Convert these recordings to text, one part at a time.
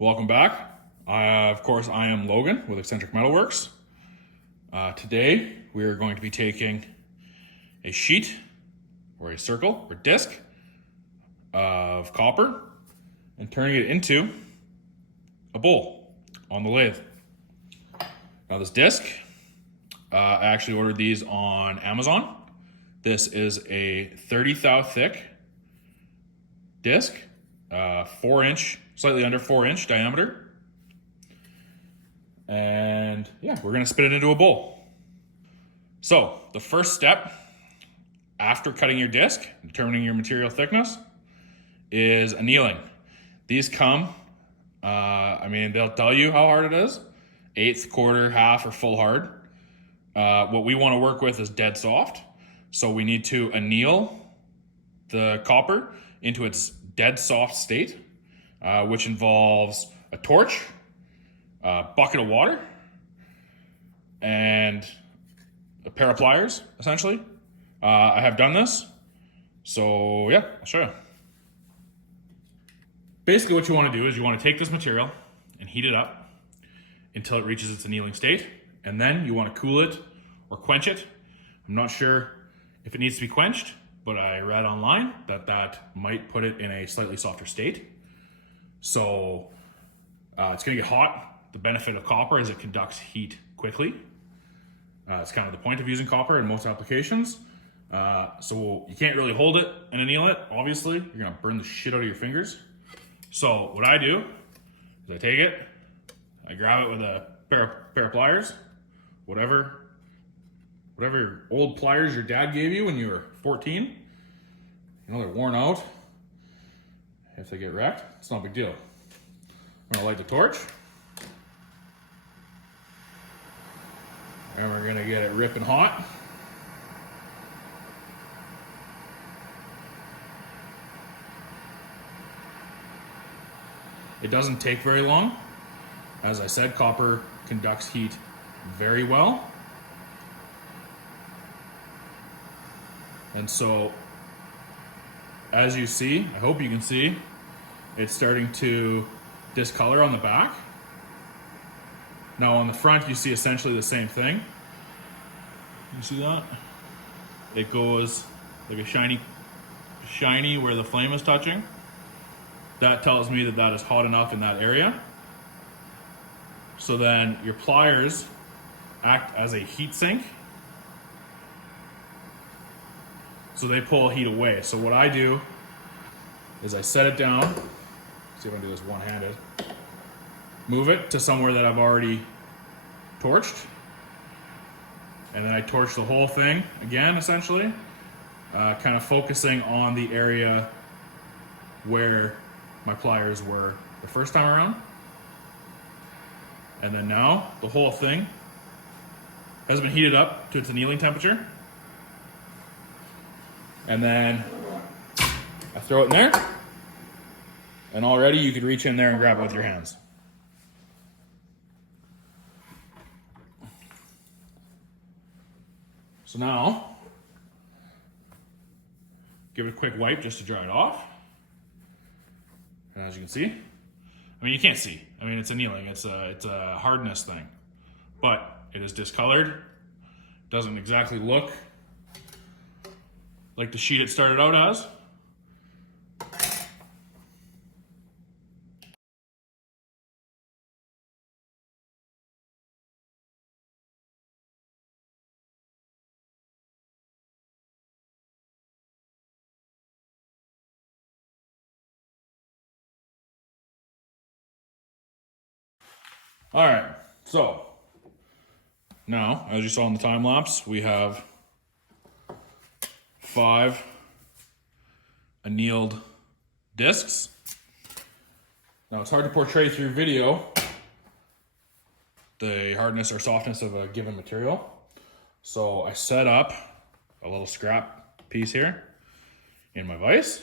Welcome back. Of course, I am Logan with Excentric Metalworks. Today, we are going to be taking a sheet or a circle or disc of copper and turning it into a bowl on the lathe. Now this disc, I actually ordered these on Amazon. This is a 30 thou thick disc, 4-inch, slightly under 4-inch diameter. And yeah, we're gonna spit it into a bowl. So the first step after cutting your disc, determining your material thickness, is annealing. These come, they'll tell you how hard it is, eighth, quarter, half, or full hard. What we wanna work with is dead soft. So we need to anneal the copper into its dead soft state, which involves a torch, a bucket of water, and a pair of pliers, essentially. I have done this, so yeah, I'll show you. Basically what you want to do is you want to take this material and heat it up until it reaches its annealing state, and then you want to cool it or quench it. I'm not sure if it needs to be quenched, but I read online that might put it in a slightly softer state. So it's gonna get hot. The benefit of copper is it conducts heat quickly. It's kind of the point of using copper in most applications. So you can't really hold it and anneal it, obviously. You're gonna burn the shit out of your fingers. So what I do is I take it, I grab it with a pair of pliers, whatever old pliers your dad gave you when you were 14. You know, they're worn out. If they get wrecked, it's not a big deal. I'm gonna light the torch. And we're gonna get it ripping hot. It doesn't take very long. As I said, copper conducts heat very well. And so, as you see, I hope you can see, it's starting to discolor on the back. Now on the front, you see essentially the same thing. You see that? It goes like a shiny where the flame is touching. That tells me that that is hot enough in that area. So then your pliers act as a heat sink. So they pull heat away. So what I do is I set it down. See if I can do this one-handed. Move it to somewhere that I've already torched. And then I torch the whole thing again, essentially. Kind of focusing on the area where my pliers were the first time around. And then now the whole thing has been heated up to its annealing temperature. And then I throw it in there, and already you could reach in there and grab it with your hands. So now, give it a quick wipe just to dry it off. And as you can see, I mean, you can't see. I mean, it's annealing. It's a hardness thing, but it is discolored. Doesn't exactly look like the sheet it started out as. All right, so now, as you saw in the time lapse, we have 5 annealed discs. Now it's hard to portray through video the hardness or softness of a given material. So I set up a little scrap piece here in my vise.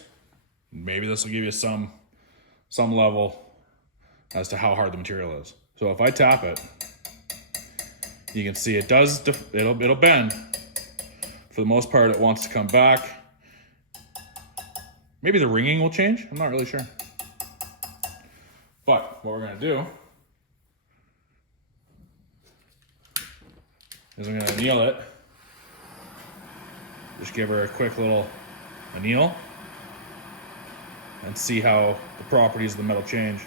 Maybe this will give you some level as to how hard the material is. So if I tap it, you can see it'll bend. For the most part, it wants to come back. Maybe the ringing will change. I'm not really sure. But what we're gonna do is I'm gonna anneal it. Just give her a quick little anneal and see how the properties of the metal change.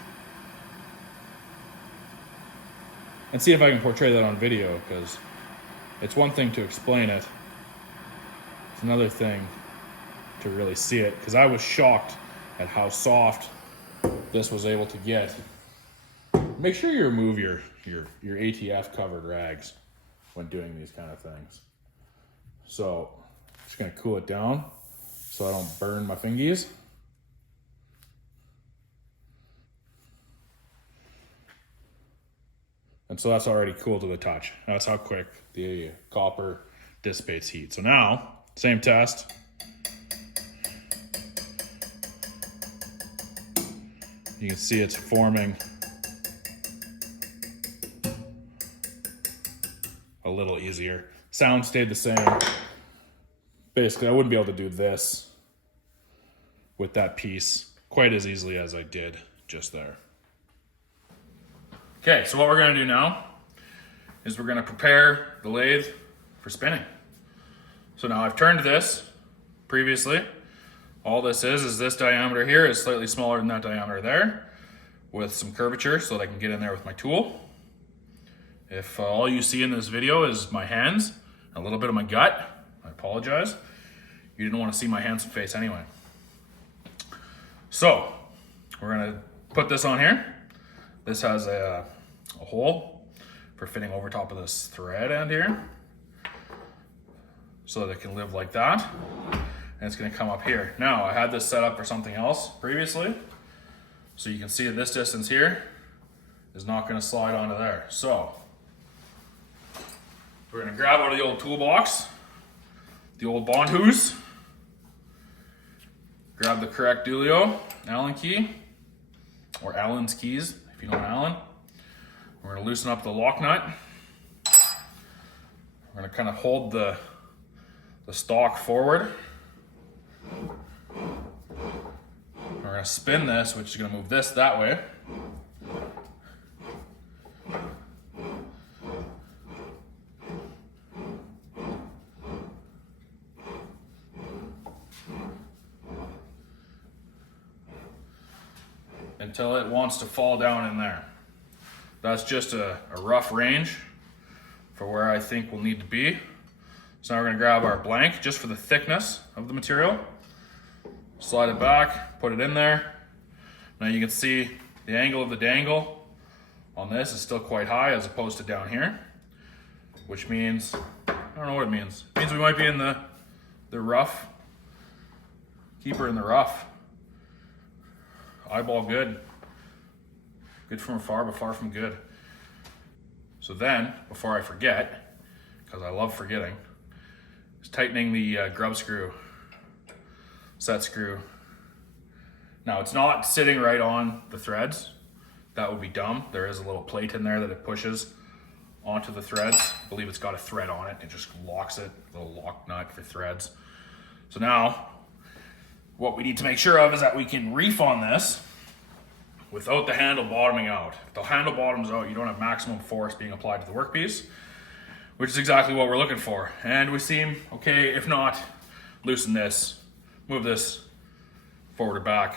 And see if I can portray that on video, because it's one thing to explain it. It's another thing to really see it, because I was shocked at how soft this was able to get. Make sure you remove your ATF covered rags when doing these kind of things. So, just gonna cool it down so I don't burn my fingies. And so that's already cool to the touch. That's how quick the copper dissipates heat. So now, same test. You can see it's forming a little easier. Sound stayed the same. Basically, I wouldn't be able to do this with that piece quite as easily as I did just there. Okay, so what we're gonna do now is we're gonna prepare the lathe for spinning. So now I've turned this previously. All this is this diameter here is slightly smaller than that diameter there, with some curvature so that I can get in there with my tool. If all you see in this video is my hands, a little bit of my gut, I apologize. You didn't want to see my handsome face anyway. So, we're gonna put this on here. This has a hole for fitting over top of this thread end here, so that it can live like that. And it's gonna come up here. Now, I had this set up for something else previously, so you can see that this distance here is not gonna slide onto there. So, we're gonna grab out of the old toolbox, the old Bond hose, grab the correct Dulio Allen key, or Allen's keys, if you know an Allen. We're gonna loosen up the lock nut. We're gonna kind of hold the stock forward. We're gonna spin this, which is gonna move this that way. Until it wants to fall down in there. That's just a rough range for where I think we'll need to be. So now we're gonna grab our blank just for the thickness of the material. Slide it back, put it in there. Now you can see the angle of the dangle on this is still quite high as opposed to down here, which means, I don't know what it means. It means we might be in the rough. Keep her in the rough. Eyeball good. Good from afar, but far from good. So then, before I forget, because I love forgetting, is tightening the grub screw, set screw. Now it's not sitting right on the threads. That would be dumb. There is a little plate in there that it pushes onto the threads. I believe it's got a thread on it. It just locks it, a little lock nut for threads. So now, what we need to make sure of is that we can reef on this without the handle bottoming out. If the handle bottoms out, you don't have maximum force being applied to the workpiece, which is exactly what we're looking for. And we seem okay. If not, loosen this, move this forward or back,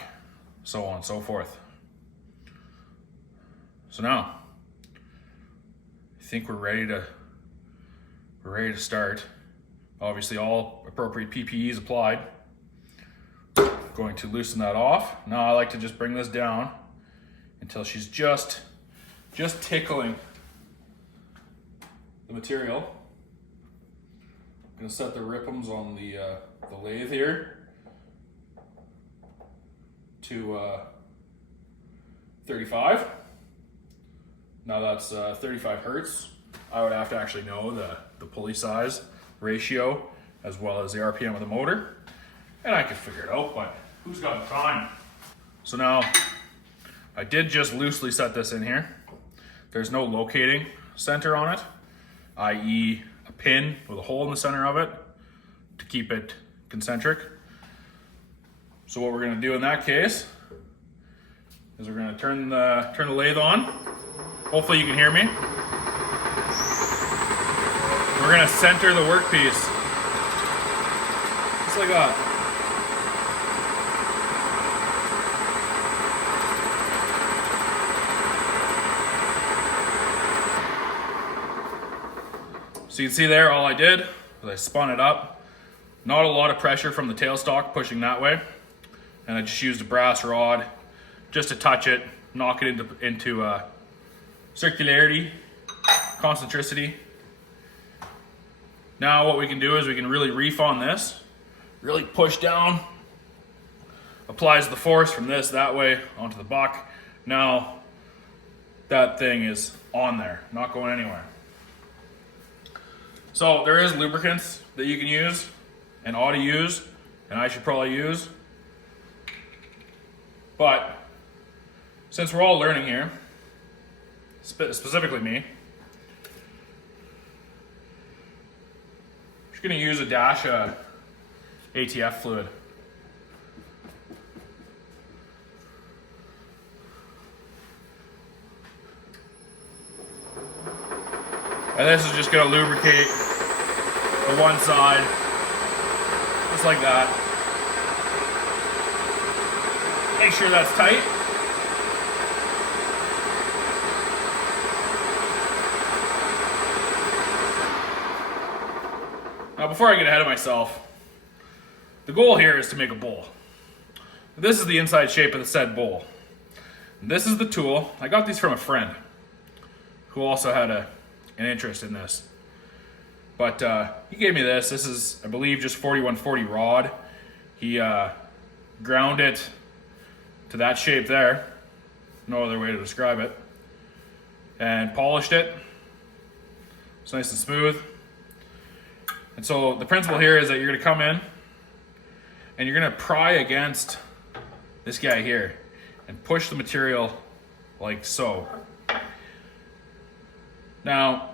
so on and so forth. So now, I think we're ready to start. Obviously, all appropriate PPE is applied. Going to loosen that off. Now I like to just bring this down until she's just tickling the material. I'm gonna set the ripums on the lathe here to 35. Now that's 35 hertz. I would have to actually know the pulley size ratio as well as the RPM of the motor. And I could figure it out, but who's got the time? So now, I did just loosely set this in here. There's no locating center on it, i.e. a pin with a hole in the center of it to keep it concentric. So what we're gonna do in that case is we're gonna turn the lathe on. Hopefully you can hear me. We're gonna center the workpiece. Just like that. So you can see there, all I did was I spun it up. Not a lot of pressure from the tailstock pushing that way. And I just used a brass rod just to touch it, knock it into circularity, concentricity. Now what we can do is we can really reef on this, really push down, applies the force from this that way onto the buck. Now that thing is on there, not going anywhere. So there is lubricants that you can use and ought to use, and I should probably use. But since we're all learning here, specifically me, I'm just gonna use a dash of ATF fluid. And this is just gonna lubricate the one side, just like that. Make sure that's tight. Now before I get ahead of myself, the goal here is to make a bowl. This is the inside shape of the said bowl. This is the tool. I got these from a friend who also had an interest in this. But he gave me this. This is, I believe, just 4140 rod. He ground it to that shape there. No other way to describe it. And polished it. It's nice and smooth. And so the principle here is that you're going to come in and you're going to pry against this guy here and push the material like so. Now,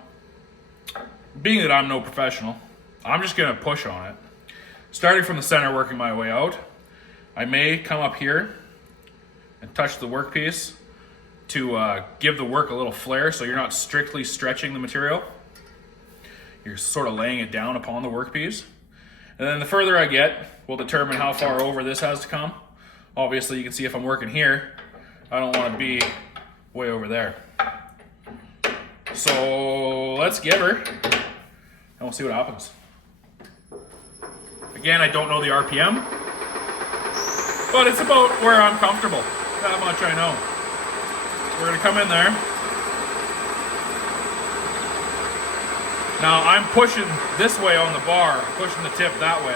being that I'm no professional, I'm just going to push on it. Starting from the center, working my way out. I may come up here and touch the workpiece to give the work a little flair so you're not strictly stretching the material. You're sort of laying it down upon the workpiece. And then the further I get will determine how far over this has to come. Obviously, you can see if I'm working here, I don't want to be way over there. So let's give her, and we'll see what happens. Again, I don't know the RPM, but it's about where I'm comfortable. That much I know. We're gonna come in there. Now I'm pushing this way on the bar, pushing the tip that way.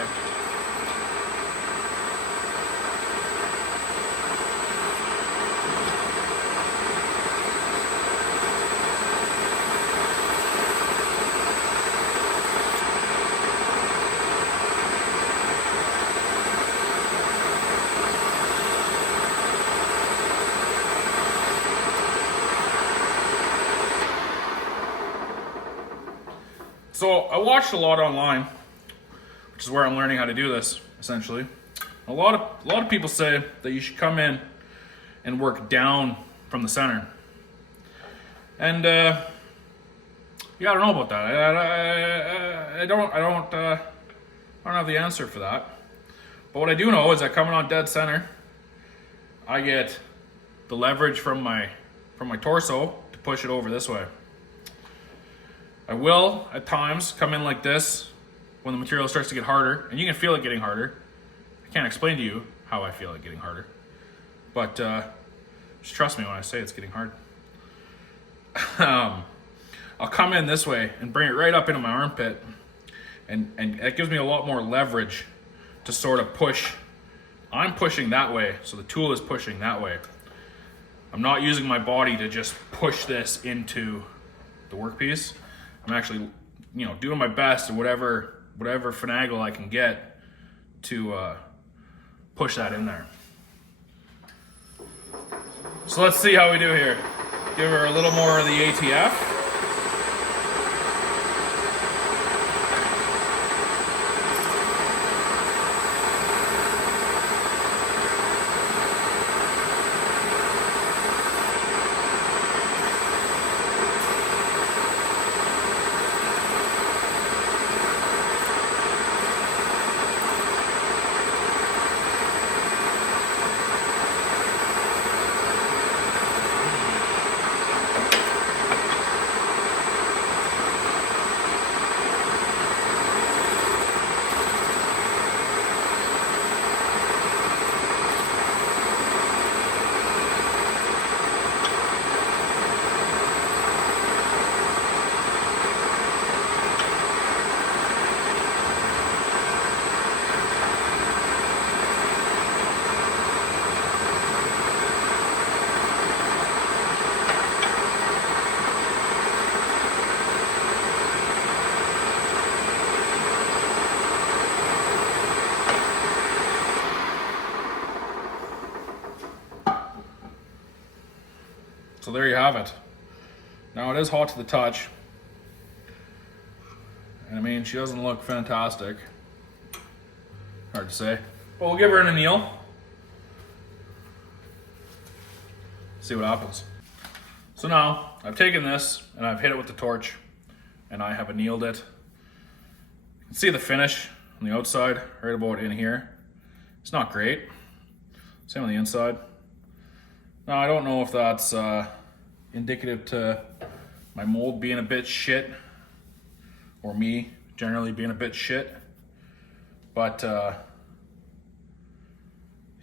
So I watched a lot online, which is where I'm learning how to do this, essentially. A lot of people say that you should come in and work down from the center. And yeah, I don't know about that. I don't have the answer for that. But what I do know is that coming on dead center, I get the leverage from my torso to push it over this way. I will, at times, come in like this when the material starts to get harder, and you can feel it getting harder. I can't explain to you how I feel it getting harder, but just trust me when I say it's getting hard. I'll come in this way and bring it right up into my armpit, and that gives me a lot more leverage to sort of push. I'm pushing that way, so the tool is pushing that way. I'm not using my body to just push this into the workpiece. I'm actually, doing my best and whatever finagle I can get to push that in there. So let's see how we do here. Give her a little more of the ATF. there you have it. Now it is hot to the touch. And I mean, she doesn't look fantastic. Hard to say. But we'll give her an anneal. See what happens. So now, I've taken this and I've hit it with the torch and I have annealed it. You can see the finish on the outside, right about in here. It's not great. Same on the inside. Now, I don't know if that's indicative to my mold being a bit shit or me generally being a bit shit. But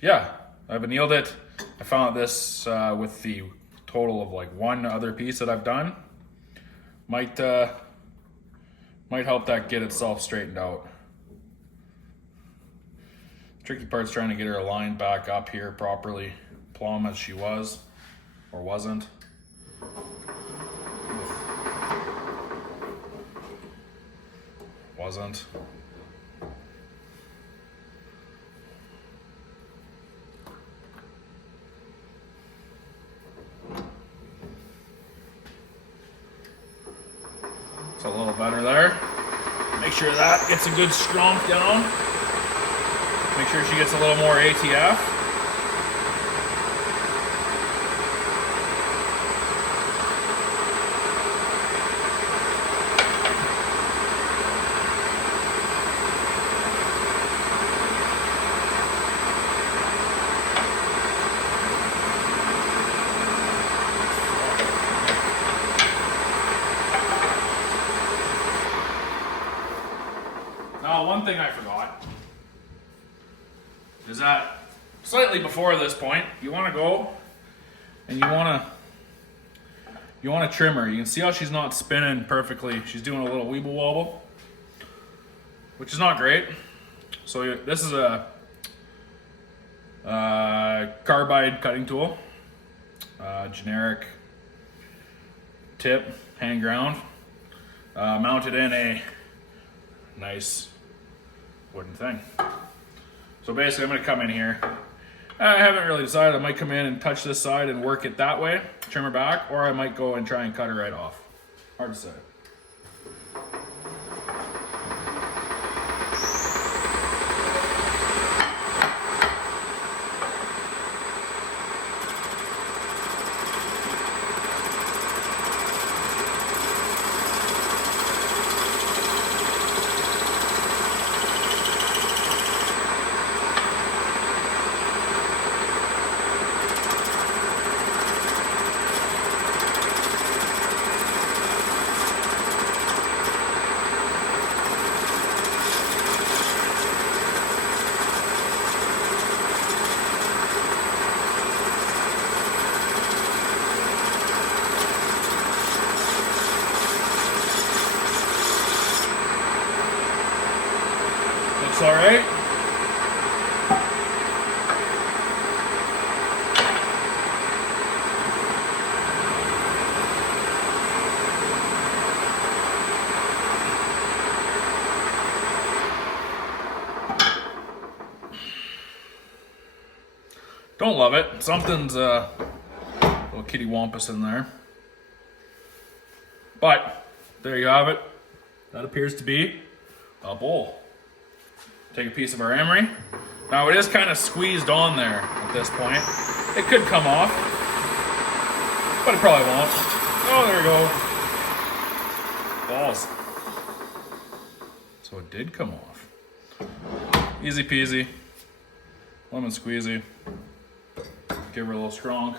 yeah, I've annealed it. I found this with the total of like one other piece that I've done. Might help that get itself straightened out. Tricky part's trying to get her aligned back up here properly, plumb as she was, or wasn't. Wasn't. It's a little better there. Make sure that gets a good stromp down. Make sure she gets a little more ATF. Now, one thing I forgot is that slightly before this point, you want to go and you want to trim her. You can see how she's not spinning perfectly. She's doing a little weeble wobble, which is not great. So this is a carbide cutting tool, generic tip, hand ground, mounted in a nice wooden thing. So basically I'm going to come in here. I haven't really decided. I might come in and touch this side and work it that way, trim her back, or I might go and try and cut her right off. Hard to say. Looks all right. Don't love it. Something's a little kitty wampus in there. But there you have it. That appears to be a bowl. Take a piece of our emery. Now it is kind of squeezed on there at this point. It could come off, but it probably won't. Oh, there we go. Balls. So it did come off. Easy peasy. Lemon squeezy. Give her a little strong.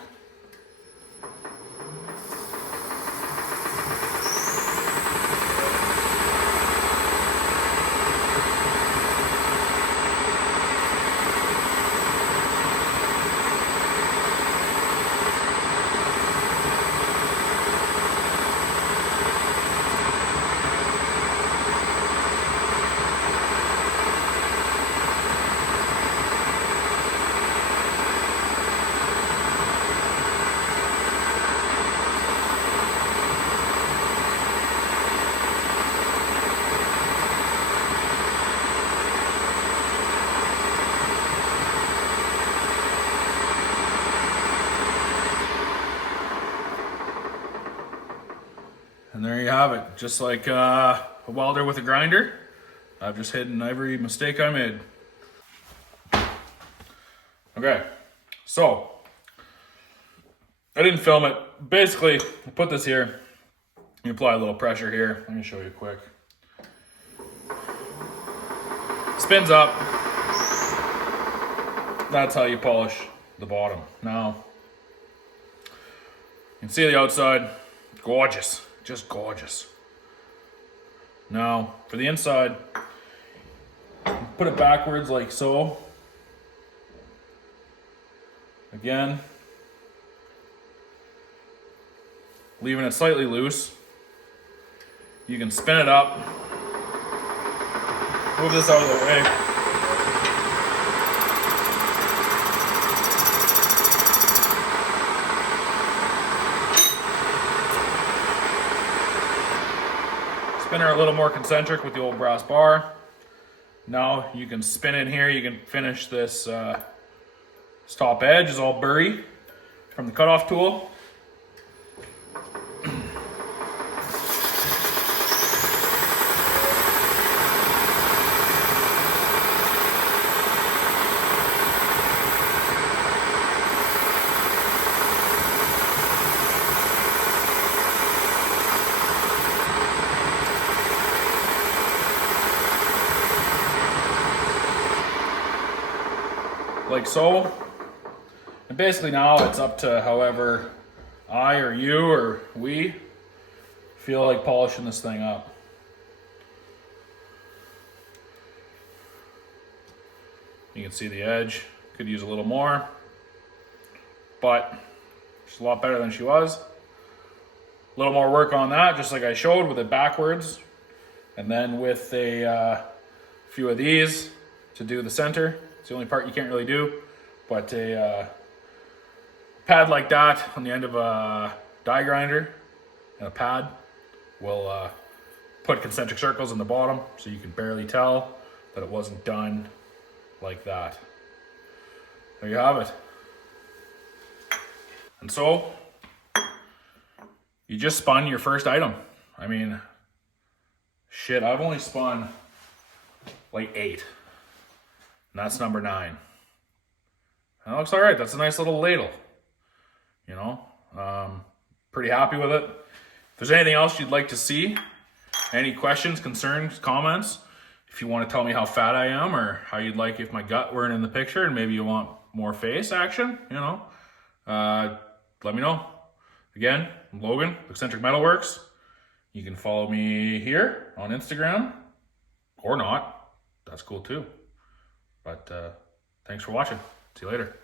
have it. Just like a welder with a grinder, I've just hidden every mistake I made. Okay, so I didn't film it. Basically, I put this here. You apply a little pressure here. Let me show you quick. Spins up. That's how you polish the bottom. Now, you can see the outside. Gorgeous, just gorgeous. Now, for the inside, put it backwards like so. Again, leaving it slightly loose. You can spin it up. Move this out of the way. Spin her a little more concentric with the old brass bar. Now you can spin in here. You can finish this. This top edge is all burry from the cutoff tool. Like so. And basically now it's up to however I or you or we feel like polishing this thing up. You can see the edge. Could use a little more, but she's a lot better than she was. A little more work on that, just like I showed with it backwards. And then with a few of these to do the center. It's the only part you can't really do, but a pad like that on the end of a die grinder and a pad will put concentric circles in the bottom so you can barely tell that it wasn't done like that. There you have it. And so you just spun your first item. I mean, shit, I've only spun like 8. And that's number 9. That looks all right. That's a nice little ladle. You know, pretty happy with it. If there's anything else you'd like to see, any questions, concerns, comments, if you want to tell me how fat I am or how you'd like if my gut weren't in the picture and maybe you want more face action, you know, let me know. Again, I'm Logan, Excentric Metalworks. You can follow me here on Instagram or not. That's cool too. But thanks for watching. See you later.